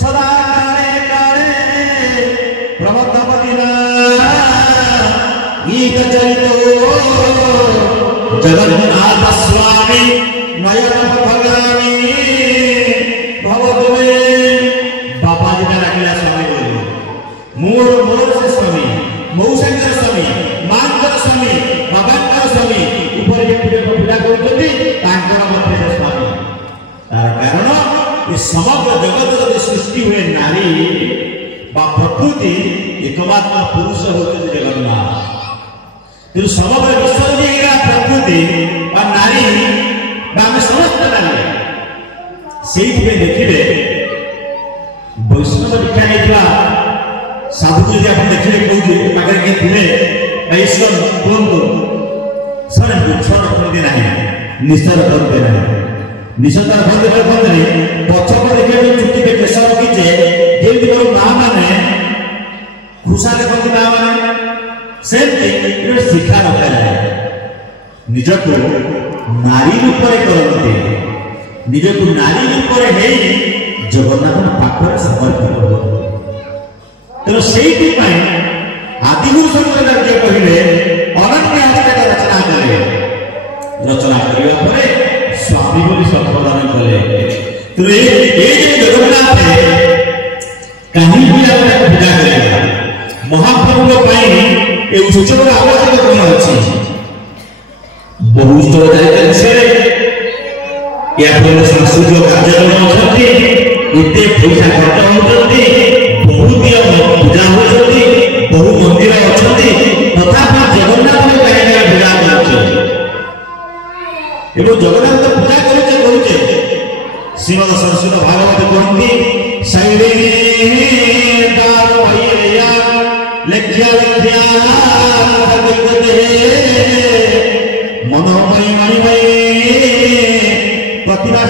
सदा काले काले प्रमोदपतिना गीत चरितो जगन्नाथ स्वामी नयन भगामी भवतुमे बापा जी ने रखिला स्वामी बोली मोर मोर से स्वामी मौसंकर स्वामी मांकर स्वामी बाबांकर स्वामी ऊपर जे पूजा करउछथि तांकर मते से स्वामी तार कारण ये समग्र जगत जब सृष्टि हुए नारी बा प्रकृति एकमात्र पुरुष होते जगन्नाथ तेणु समग्र विश्व प्रकृति बा नारी आम समस्त नारी से देखिए वैष्णव दीक्षा नहीं साधु जी आप देखिए कौजे पाखे किए थे ईश्वर कहतु सर गुच्छर करते ना निश्चर करते ना निश्चर करते कहते पछक देखिए चुटी के केश रखीचे जमी मोर माँ मैंने खुशा देखते माँ मैंने से शिक्षा रखा जाए निजक नारी रूप करते निजक नारी रूप जगन्नाथ पाखर समर्पित हो तेणु से आदिगुरु शंकराचार्य कहले अनन्य हस्ते रचना कले रचना करने पर स्वामी बोली संप्रदान कले तो ये जगन्नाथ कहीं भी अपने पूजा करेगा महाप्रभु ये सूचक आवश्यक कौन अच्छी बहुत सांस्कृतिक कार्यक्रम होती इतने पैसा खर्च होती बहुत पूजा होती बहु मंदिर अच्छा तथा जगन्नाथ पूजा जगन्नाथ पूजा करुचे श्रीमद सरस्वती भागवत कहती मनोमय मणिमय प्रतिभा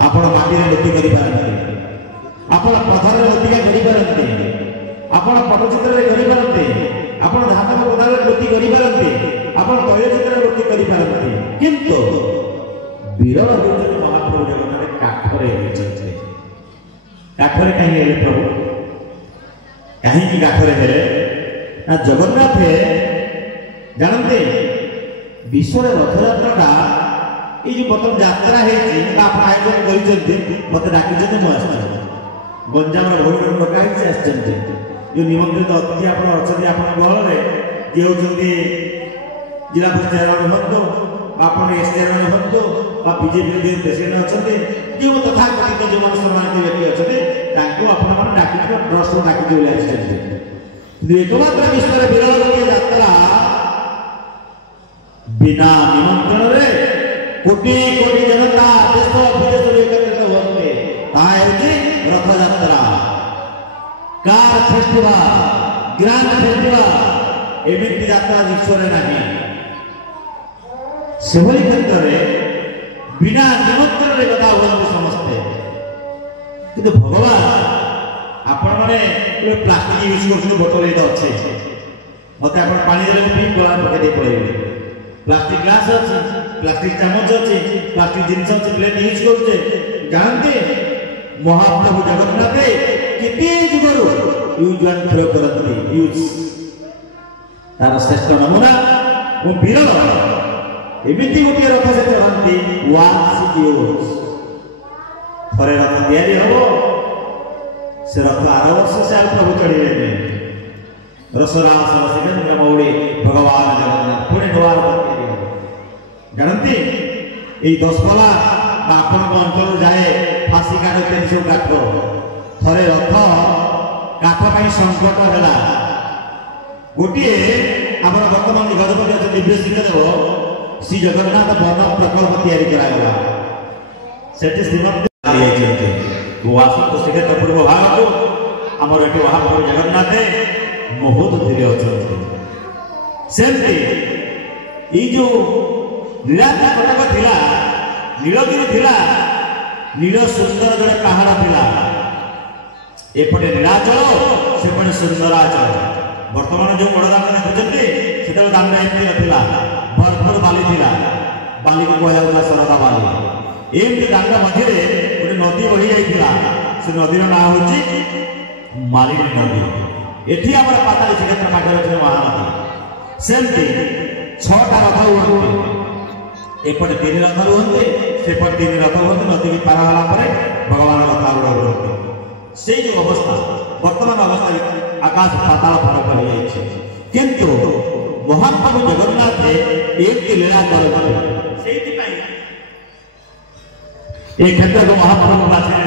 आपण माटी लोटी कर आपण पथर लोटिका करते आपण पटचित्र करते आपण धातव पदार्थ लोटी करते आपण तैलचित्र लोटी करते किंतु विरल होते महाप्रभु जगन्नाथ काठरे काठरे कहीं हेले प्रभु कहीं काठरे हेले ना जगन्नाथ जानते विश्व रथयात्रा ये जो बर्तमान यात्रा है आयोजन कर मत डाकी गंजाम भौरी डकाई जो निमंत्रित अतिथि आप गहल जी होती जिला परिषद चेयरमैन हूँ आप एस चेयरमैन हूँ बीजेपी प्रेसिडेंट अच्छा जो तथा कथित जो सम्मानित व्यक्ति अच्छा डाक ट्रस्ट डाकी एकमात्र विश्व विरल यात्रा बिना निमंत्रण कोटि कोटि जनता देश विदेश एकत्रित होते रथ यात्रा कार फेस्टिवल ग्रांड फेस्टिवल एमती यात्रा विश्व नहीं से क्षेत्र में बिना निमंत्रण गदा हुए समस्ते कि भगवान आपण मैंने प्लास्टिक यूज कर बोतल ये अच्छे मत आप पानी पी गला पकड़ पड़े प्लास्टिक ग्लास अच्छे प्लास्टिक चामच अच्छे प्लास्टिक जिन अच्छे प्लेट यूज करते जानते महाप्रभु जगन्नाथ कितने जुगर यूज एंड थ्रो करते यूज तार श्रेष्ठ नमूना और विरल एमती गोटे रथ से चलाते थे रथ तैयारी हम से रथ आर वर्ष से प्रभु चढ़े रसरा सरसिकेन्द्र मौड़ी भगवान जगन्नाथ पुणे नुआ जानती ये दशपला आपण अंचल जाए फासी काठ इत्यादि सब काठ थे रथ काठ संकट है गोटे आम बर्तमान गजपति अच्छा दिव्य शिक्षादेव श्री जगन्नाथ वन प्रकल्प तैयारी करागला से श्रीमंत श्रीक्षेत्र पूर्व भाग को आमर ये महाप्रभु जगन्नाथ बहुत धीरे अच्छा सेमती ये जो नीलाद्रि कटक थिला नीलगिरी थिला नील सुंदर जड़े पहाड़ थिला एपटे नीलाचल सेपटे सुंदराचल बर्तमान जो बड़दान देखते से दाम एमती ना भरपूर बाली थिला बाली को कहुला शरदा बाली एमती दांड मझे गोटे नदी बही जाइला से नदीर ना हूँ मालिनी नदी एठी आम पाताली श्रीक्षेत्र पाखे अच्छे महानदी सेमती 6टा रथ हुए एपटे 3 रथ रुहते सेपटे 3 रथ हुए नदी की पार होगा भगवान रथ आरूढ़ हुए से जो अवस्था वर्तमान अवस्था आकाश पाताल फरक कर जाए किंतु महाप्रभु जगन्नाथ एक लीला कर क्षेत्र को महाप्रभु बाछी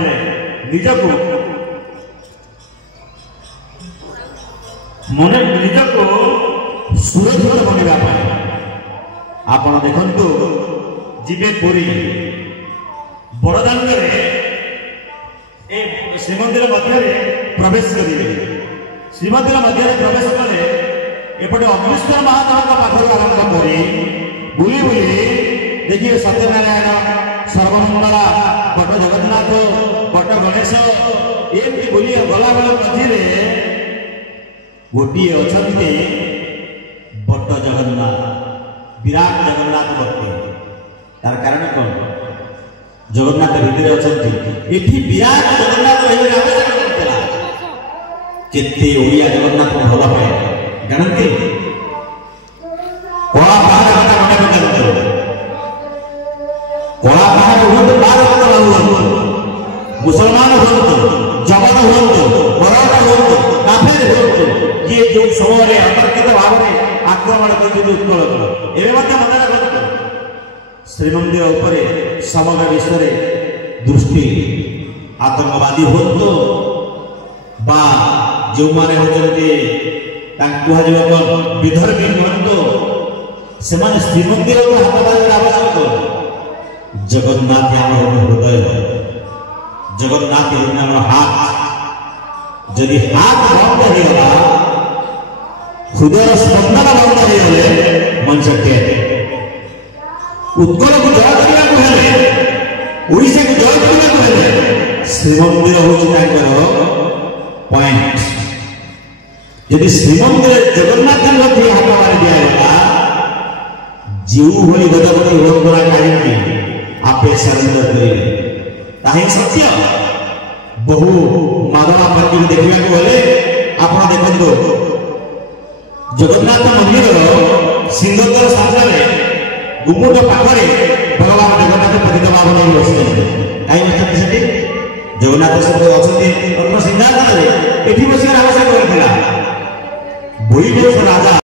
निजक मन निजक सुरक्षित बनवा आप देखु जीवे पुरी बड़दाण्ड श्रीमंदिर मध्य प्रवेश करेंगे श्रीमंदिर मध्य प्रवेश कले एपटे अग्निश्वर महादेव पाखर आरंभ कर बुली बुली देखिए सत्यनारायण सर्वमंगला बट जगन्नाथ बट गणेश एमती बुली गला बेल मध्य गोटे अच्छा बट जगन्नाथ विराट जगन्नाथ भक्ति तार कारण कौन जगन्नाथ हृदय अच्छा विराट जगन्नाथ केते ओडिया जगन्नाथ को भल पाए जानते कला पहाड़ कथा मने पकाते कला पहाड़ हुए बार कथा हुए मुसलमान हुए जवान हुए मराठा हुए काफिर हुए ये जो समय अंतर्गत भाव में आक्रमण करते उत्कल एवं मन रखते श्रीमंदिर उपरे समग्र विश्व दृष्टि आतंकवादी हूँ बा जो माने होते विधर्मी हूँ से श्रीमंदिर को हाथ मार आवश्यक जगन्नाथ आम हृदय जगन्नाथ आम हाथ जदि हाथ बंद होगा हृदय स्पंदन बंद हो मनुष्य के उत्कल को जय करने ओडिशा को जय करने श्रीमंदिर हूँ पॉइंट यदि श्रीमंदिर जगन्नाथ हाथ मारी दिगला जो भाई गदगदी होगा कहीं आपे सरेंडर करेंगे सत्य बहु माधवा पार्टी देखा गले आप देखो जगन्नाथ मंदिर सिंहद्वार सामने गुमुट पाखे भगवान जगन्नाथ पतित भाव नहीं बस कहीं जगन्नाथ अच्छा सिंहासन ये बस आवश्यक राजा